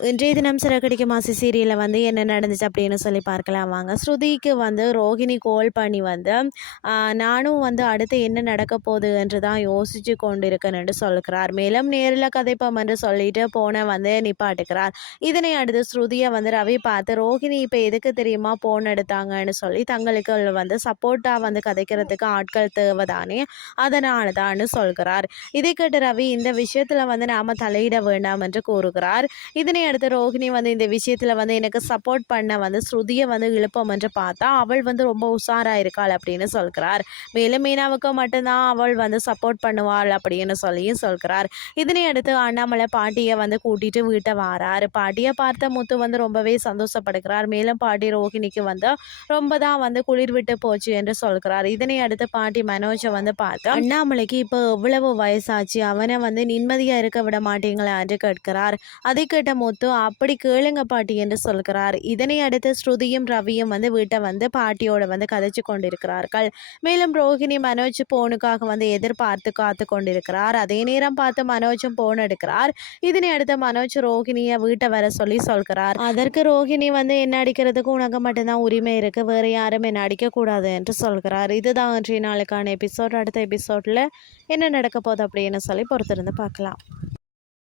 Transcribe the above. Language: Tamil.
இன்றைய தினம் சிறகடிக்க மாசி சீரியலில் வந்து என்ன நடந்துச்சு அப்படின்னு சொல்லி பார்க்கலாம் வாங்க. ஸ்ருதிக்கு வந்து ரோகிணி கோல் பண்ணி வந்து நானும் வந்து அடுத்து என்ன நடக்க போகுது என்று தான் யோசிச்சு கொண்டிருக்கேன் என்று சொல்கிறார் மேலும் நேரில் கதைப்பம் என்று சொல்லிட்டு போன வந்து நிப்பாட்டுக்கிறார் இதனை அடுத்து ஸ்ருதியை வந்து ரவி பார்த்து ரோகிணி இப்போ எதுக்கு தெரியுமா போன் எடுத்தாங்கன்னு சொல்லி தங்களுக்கு வந்து சப்போர்ட்டாக வந்து கதைக்கிறதுக்கு ஆட்கள் தேவைதானே அதனால தான் சொல்கிறார். இதை கேட்டு ரவி இந்த விஷயத்தில் வந்து நாம் தலையிட வேண்டாம் என்று கூறுகிறார். இதனை அடுத்து ரோஹிணி வந்து இந்த விஷயத்தில் வந்து எனக்கு சப்போர்ட் பண்ண வந்து ஸ்ருதியை வந்து இழுப்போம் என்று பார்த்தா அவள் வந்து ரொம்ப உஷாராக இருக்காள் அப்படின்னு சொல்கிறார். மேலும் மீனாவுக்கு மட்டும்தான் அவள் வந்து சப்போர்ட் பண்ணுவாள் அப்படின்னு சொல்லியும் சொல்கிறார். இதனை அடுத்து அண்ணாமலை பாட்டியை வந்து கூட்டிட்டு வீட்டை வாரார். பாட்டியை பார்த்த முத்து வந்து ரொம்பவே சந்தோஷப்படுகிறார். மேலும் பாட்டி ரோகிணிக்கு வந்து ரொம்ப தான் வந்து குளிர் விட்டு போச்சு என்று சொல்கிறார். இதனை அடுத்து பாட்டி மனோஜை வந்து பார்த்து அண்ணாமலைக்கு இப்போ எவ்வளவு வயசாச்சு? அவனை வந்து நிம்மதியாக இருக்க விட மாட்டீங்களா? என்று கேட்கிறார். அதை கேட்ட முத்து அப்படி கேளுங்க பாட்டி என்று சொல்கிறார். இதனை அடுத்து ஸ்ருதியும் ரவியும் வந்து வீட்டை வந்து பாட்டியோட வந்து கதைச்சு கொண்டிருக்கிறார்கள். மேலும் ரோஹிணி மனோஜ் போனுக்காக வந்து எதிர்பார்த்து காத்து கொண்டிருக்கிறார். அதே நேரம் பார்த்து மனோஜும் போன் எடுக்கிறார். இதனை அடுத்து மனோஜ் ரோஹிணியை வீட்டை வர சொல்லி சொல்கிறார். அதற்கு ரோஹிணி வந்து என்ன அடிக்கிறதுக்கு உனக்கு மட்டும்தான் உரிமை இருக்கு. வேற யாரும் என்ன அடிக்கக்கூடாது என்று சொல்கிறார். இதுதான் இன்றைய நாளுக்கான எபிசோட். அடுத்த எபிசோட்ல என்ன நடக்க போகுது அப்படின்னு சொல்லி பொறுத்திருந்து பார்க்கலாம்.